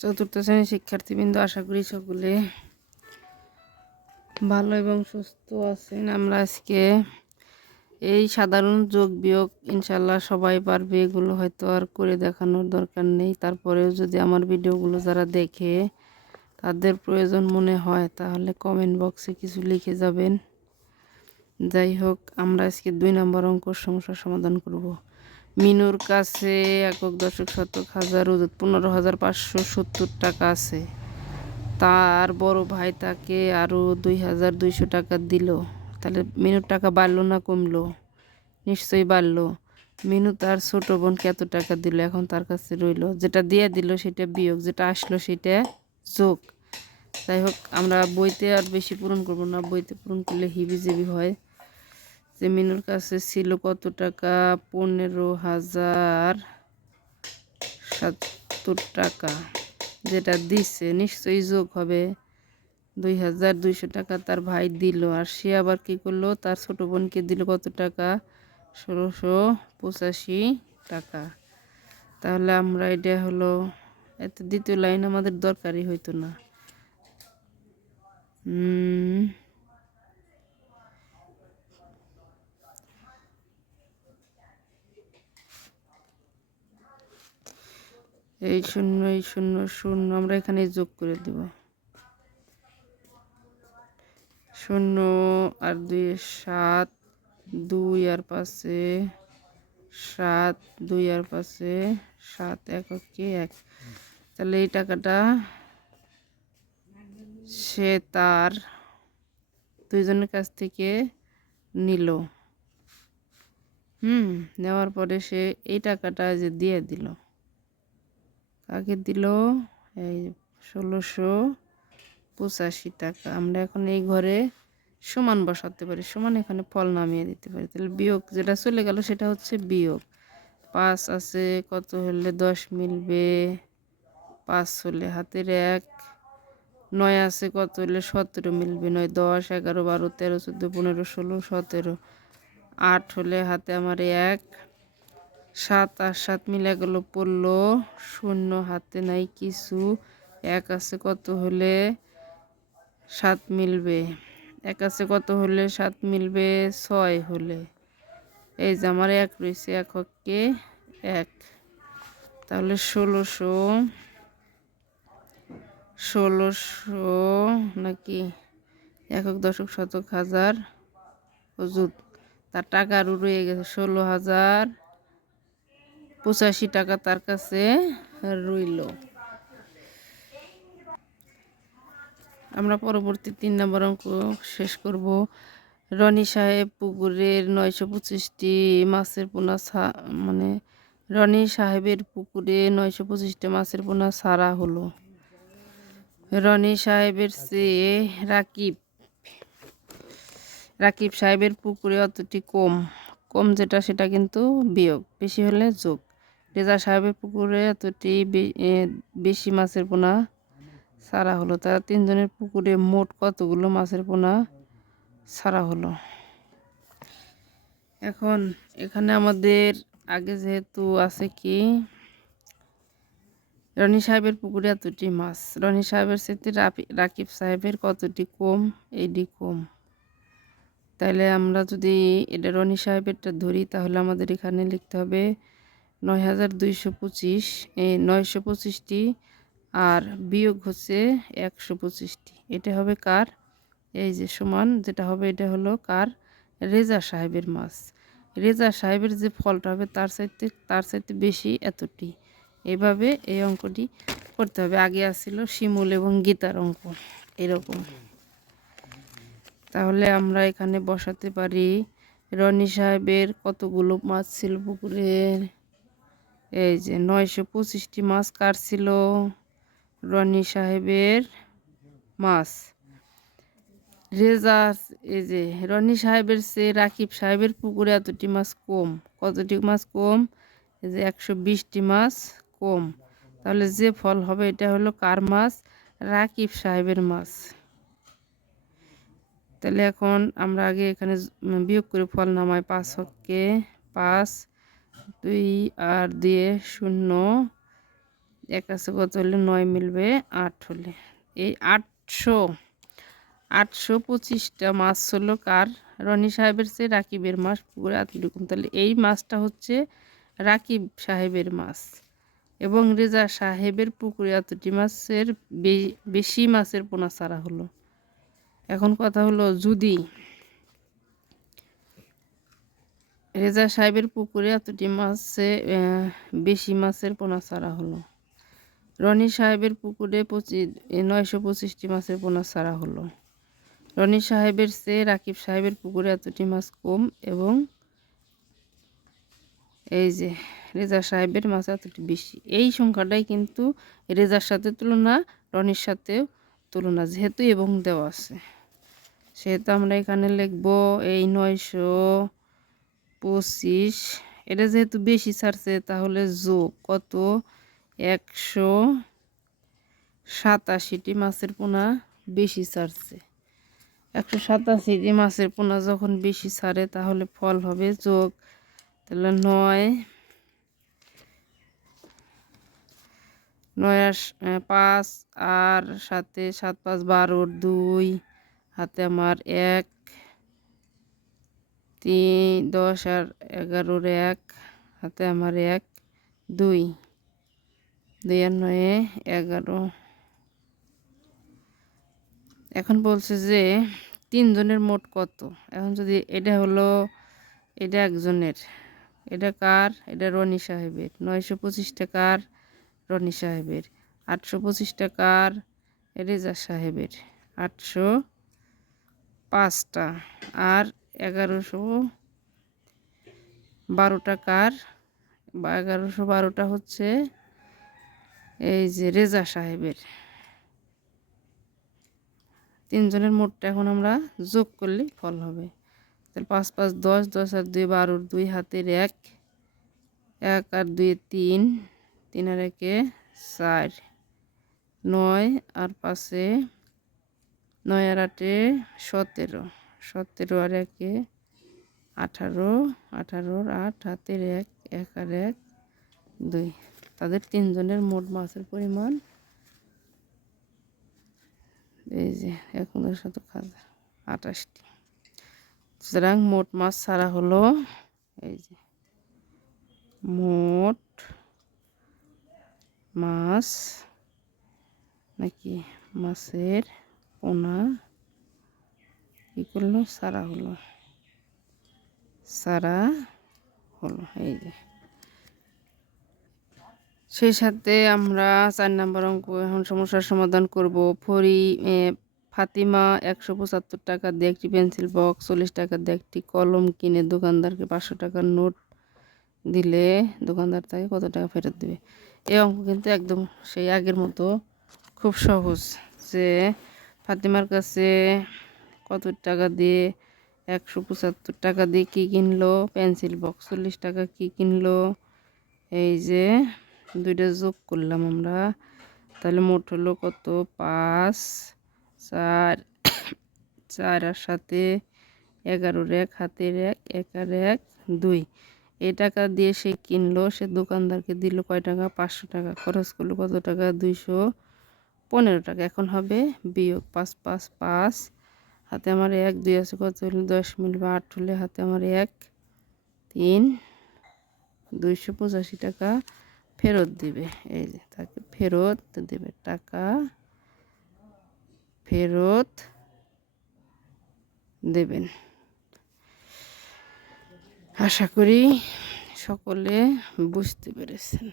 চতুর্থ শ্রেণীর শিক্ষার্থীবৃন্দ, আশা করি সকলে ভালো এবং সুস্থ আছেন। আমরা আজকে এই সাধারণ যোগ বিয়োগ ইনশাল্লাহ সবাই পারবে, এগুলো হয়তো আর করে দেখানোর দরকার নেই। তারপরেও যদি আমার ভিডিওগুলো যারা দেখে তাদের প্রয়োজন মনে হয় তাহলে কমেন্ট বক্সে কিছু লিখে যাবেন। যাই হোক, আমরা আজকে 2 নম্বর অঙ্কর সমস্যার সমাধান করব। মিনুর কাছে একক দশক শতক হাজার ওজুদ 15,570 টাকা আছে। তার বড় ভাই তাকে আরও 2,200 টাকা দিল। তাহলে মিনুর টাকা বাড়লো না কমলো? নিশ্চয়ই বাড়লো। মিনু তার ছোট বোনকে এত টাকা দিল, এখন তার কাছে রইল। যেটা দিয়ে দিল সেটা বিয়োগ, যেটা আসলো সেটা যোগ। যাই হোক, আমরা বইতে আর বেশি পূরণ করব না, বইতে পূরণ করলে হিবিজিবি হয়। যে মিনুর কাছে ছিল কত টাকা? 15,070 টাকা। যেটা দিচ্ছে নিশ্চয়ই যোগ হবে। 2,200 টাকা তার ভাই দিল, আর সে আবার কি করলো? তার ছোট বোনকে দিল কত টাকা? 1,685 টাকা। তাহলে আমরা এটা হলো, এত দ্বিতীয় লাইন আমাদের দরকারই হইতো না। এই শূন্য এই শূন্য শূন্য আমরা এখানে যোগ করে দেব। 0 আর 2 7, 2 আর 5 7, 2 আর 5 7, এককে 1। তাহলে এই টাকাটা সে তার দুইজনের কাছ থেকে নিল। নেওয়ার পরে সে এই টাকাটা যে দিয়ে দিল, কাকে দিল? এই 1,685 টাকা। আমরা এখন এই ঘরে সমান বসাতে পারি, সমান এখানে ফল নামিয়ে দিতে পারি। তাহলে বিয়োগ যেটা চলে গেল সেটা হচ্ছে বিয়োগ। 5 আছে, কত হলে 10 মিলবে? 5 হলে হাতের 1। 9 আছে, কত হলে 17 মিলবে? 9 10 11 12 13 14 15 16 17। 8 হলে হাতে আমার 1। 7 আর 7 মিলে গেল পড়লো 0, হাতে নাই কিছু। 1 আছে, কত হলে 7 মিলবে? 1 আছে, কত হলে 7 মিলবে? 6 হলে। এই যে আমার 1 রয়েছে, এককে 1। তাহলে 1,600 নাকি একক দশক শতক হাজার ওজুদ। তার টাকা আরও রয়ে গেছে 16,085 টাকা তার কাছে রইল। আমরা পরবর্তী 3 নম্বর অঙ্ক শেষ করব। রনি সাহেব পুকুরের 925টি মাছের পোনা রনি সাহেবের পুকুরে 925টি মাছের পোনা ছাড়া হলো। রনি সাহেবের চেয়ে রাকিব সাহেবের পুকুরে অতটি কম যেটা সেটা কিন্তু বিয়োগ, বেশি হলে যোগ। রেজা সাহেবের পুকুরে এতটি বেশি মাছের পোনা ছাড়া হলো। তারা 3 জনের পুকুরে মোট কতগুলো মাছের পোনা ছাড়া হলো? এখন এখানে আমাদের আগে যেহেতু আছে কি, রনি সাহেবের পুকুরে এতটি মাছ, রনি সাহেবের সাথে রাকিব সাহেবের কতটি কম? এডি কম। তাহলে আমরা যদি এটা রনি সাহেবেরটা ধরি, তাহলে আমাদের এখানে লিখতে হবে 9,225, এই 925টি আর বিয়োগ হচ্ছে 125টি। এটা হবে কার? এই যে সমান যেটা হবে এটা হলো কার? রেজা সাহেবের মাছ। রেজা সাহেবের যে ফলটা হবে তার চাইতে বেশি এতটি। এইভাবে এই অঙ্কটি করতে হবে। আগে আসছিল শিমুল এবং গীতার অঙ্ক এরকম। তাহলে আমরা এখানে বসাতে পারি রনি সাহেবের কতগুলো মাছ ছিল পুকুরের? এই যে 925টি মাছ কার ছিল? রনি সাহেবের মাছ। এই যে রনি সাহেবের চেয়ে রাকিব সাহেবের পুকুরে এতটি মাছ কম। কতটি মাছ কম? এই যে 120টি মাছ কম। তাহলে যে ফল হবে এটা হলো কার মাছ? রাকিব সাহেবের মাছ। তাহলে এখন আমরা আগে এখানে বিয়োগ করে ফল নামাই। 5 হকে 5, 2 আর দিয়ে 0, এক আছে কত হলে 9 মিলবে 8 হলে, এই 825টা মাছ হলো কার? রনি সাহেবের চেয়ে রাকিবের মাছ পুকুরে এতটুকুন। তাহলে এই মাছটা হচ্ছে রাকিব সাহেবের মাছ এবং রেজা সাহেবের পুকুরে এতটি মাছের বেশি মাছের পোনা ছাড়া হলো। এখন কথা হলো, যদি রেজা সাহেবের পুকুরে এতটি মাছে বেশি মাছের পোনা ছাড়া হলো, রনি সাহেবের পুকুরে 925টি মাছের পোনা ছাড়া হলো, রনি সাহেবের চেয়ে রাকিব সাহেবের পুকুরে এতটি মাছ কম এবং এই যে রেজা সাহেবের মাছ এতটি বেশি। এই সংখ্যাটাই কিন্তু রেজার সাথে তুলনা, রনির সাথেও তুলনা, যেহেতু এবং দেওয়া আছে সেহেতু আমরা এখানে লিখব এই 925। এটা যেহেতু বেশি ছাড়ছে তাহলে যোগ কত, 187টি মাছের পোনা বেশি ছাড়ছে। 187টি মাছের পোনা যখন বেশি ছাড়ে তাহলে ফল হবে যোগ, তাহলে 9 আর 5 আর 7 7 5 12 2 হাতে আমার 1 3 10 আর 11 1 হাতে আমার 1 2 2 আর 9 11। এখন বলছে যে 3 জনের মোট কত। এখন যদি এটা হলো, এটা একজনের, এটা কার? এটা রনি সাহেবের। 925 টাকার রনি সাহেবের, 825 টাকার রেজা সাহেবের, 805টা আর 1112 টাকার, বা 1112টা হচ্ছে এই যে রেজা সাহেবের। 3 জনের মোটটা এখন আমরা যোগ করলে ফল হবে। তাহলে 5 5 10 10 আর 2 12, 2 হাতের 1 1 আর 2 3 3 আর 1 4 9 আর 5 9 আর 8 17 17 আর 1 18 18 আর 8 হাতের 1 1 আর 1 2। তাদের 3 জনের মোট মাছের পরিমাণ এই যে 1,728টি। সুতরাং মোট মাছ ছাড়া হলো এই যে মোট মাছ নাকি মাছের পোনা কি করলো, সারা হলো, সারা হলো। এই যে সেই সাথে আমরা 4 নম্বর অঙ্ক এখন সমস্যার সমাধান করব। ফাতিমা 175 টাকা দিয়ে একটি পেন্সিল বক্স, 40 টাকা দিয়ে একটি কলম কিনে দোকানদারকে 500 টাকার নোট দিলে দোকানদার তাকে কত টাকা ফেরত দেবে। এই অঙ্ক কিন্তু একদম সেই আগের মতো খুব সহজ, যে ফাতিমার কাছে কত টাকা দিয়ে 175 টাকা দিয়ে কী কিনলো, পেন্সিল বক্স, 40 টাকা কী কিনলো, এই যে দুইটা যোগ করলাম আমরা, তাহলে মোট হলো কত, 5 4 4 আর 7 11 1 হাতের 1 1 আর 1 2। এই টাকা দিয়ে সে কিনলো, সে দোকানদারকে দিল কয় টাকা, 500 টাকা। খরচ করলো কত টাকা, 215 টাকা। এখন হবে বিয়োগ, 5 5 5 হাতে আমার 1 2 আছে কত হলো, 10 মিলবে 8 হলে হাতে আমার 1 3 285 টাকা ফেরত দিবে। এই যে তাকে ফেরত দেবে, টাকা ফেরত দেবেন। আশা করি সকলে বুঝতে পেরেছেন।